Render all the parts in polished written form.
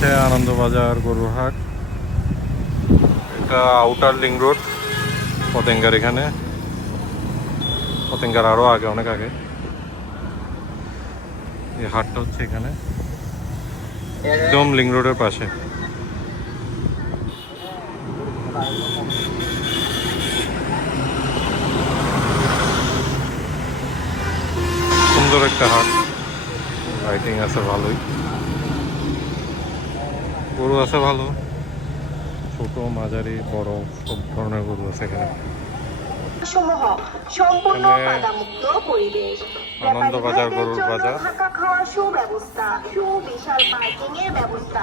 হচ্ছে আনন্দবাজার গরুহাট। এটা outer link road পতেঙ্গার, এখানে পতেঙ্গার আরও আগে, অনেক আগে। এই হাটটা হচ্ছে এখানে একদম লিং রোডের পাশে। সুন্দর একটা হাট, লাইটিং আছে ভালোই, গরু আছে ভালো, ছোট মাঝারি বড় সব ধরনের গরু আছে এখানে। সমূহ সম্পূর্ণ বাধামুক্ত পরিবেশ, আনন্দবাজার গরুর বাজার, থাকা খাওয়ার সুব্যবস্থা, সুবিশাল পার্কিং এর ব্যবস্থা,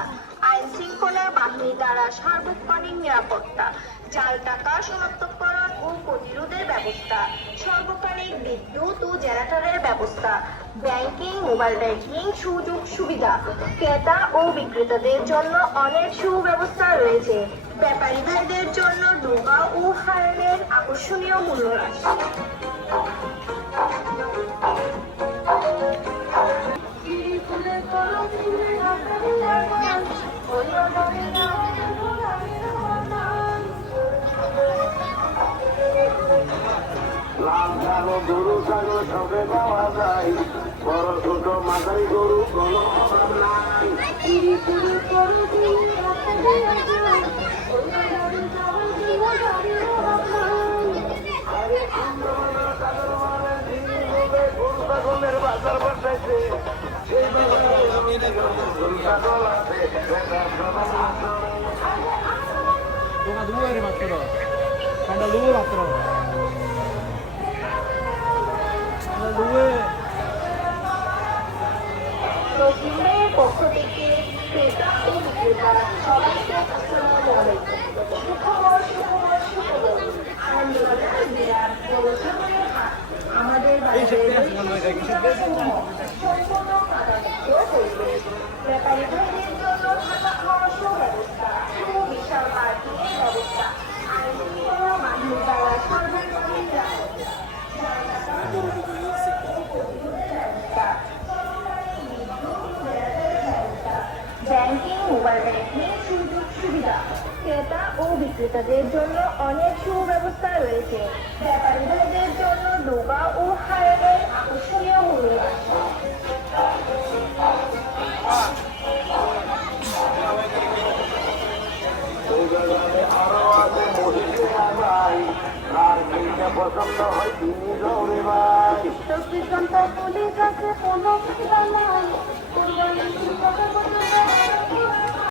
আইন শৃঙ্খলা বাহিনী দ্বারা সার্বক্ষণিক নিরাপত্তা, জাল টাকা শনাক্তকরণ ও প্রতিরোধের ব্যবস্থা, সর্বকালিক বিদ্যুৎ ও জেনারেটরের ব্যবস্থা, ব্যাংকিং, মোবাইল ব্যাংকিং সুযোগ সুবিধা, ক্রেতা ও বিক্রেতাদের জন্য অনেক সুব্যবস্থা রয়েছে। ব্যাপারী ভাইদের জন্য ডোবা ও হারের আকর্ষণীয় মূল্য রাশি। গরু ছাগল সবে পাওয়া যায়, বড় ছোট মাথায় গরু কোনো অভাব নাই। গরু ছাগলের বাজার বসাইছে, সেই বাজারে গরু ছাগল আছে। রহিমের পক্ষ থেকে ক্রেতা ও বিক্রেতা সবাইকে আসসালামু আলাইকুম। সুখবর সুখবর সুখবর, আনন্দবাজার বিরাট বড় ছাগলের হাট। আমাদের সম্পূর্ণ বাধামুক্ত পরিবেশ, ব্যাপারী ভাইদের জন্য থাকা খাওয়ার সুব্যবস্থা, সুবিশাল পার্কিং এর ব্যবস্থা, আইন শৃঙ্খলা বাহিনী দ্বারা সার্বক্ষণিক নিরাপত্তা, ব্যাংকিং, মোবাইল ব্যাংকিং সুযোগ সুবিধা, ক্রেতা ও বিক্রেতাদের জন্য অনেক সুব্যবস্থা রয়েছে। ব্যাপারী ভাইদের জন্য ডোবা ও হারের আকর্ষণীয় মূল্য রাশি। আরো আছে মহিলা ভাই, আর যেটা পছন্দ হয় তিনি দৌড়ে ভাই। 24 ঘন্টা পুলিশ আছে, কোনো নাই, কোরবানির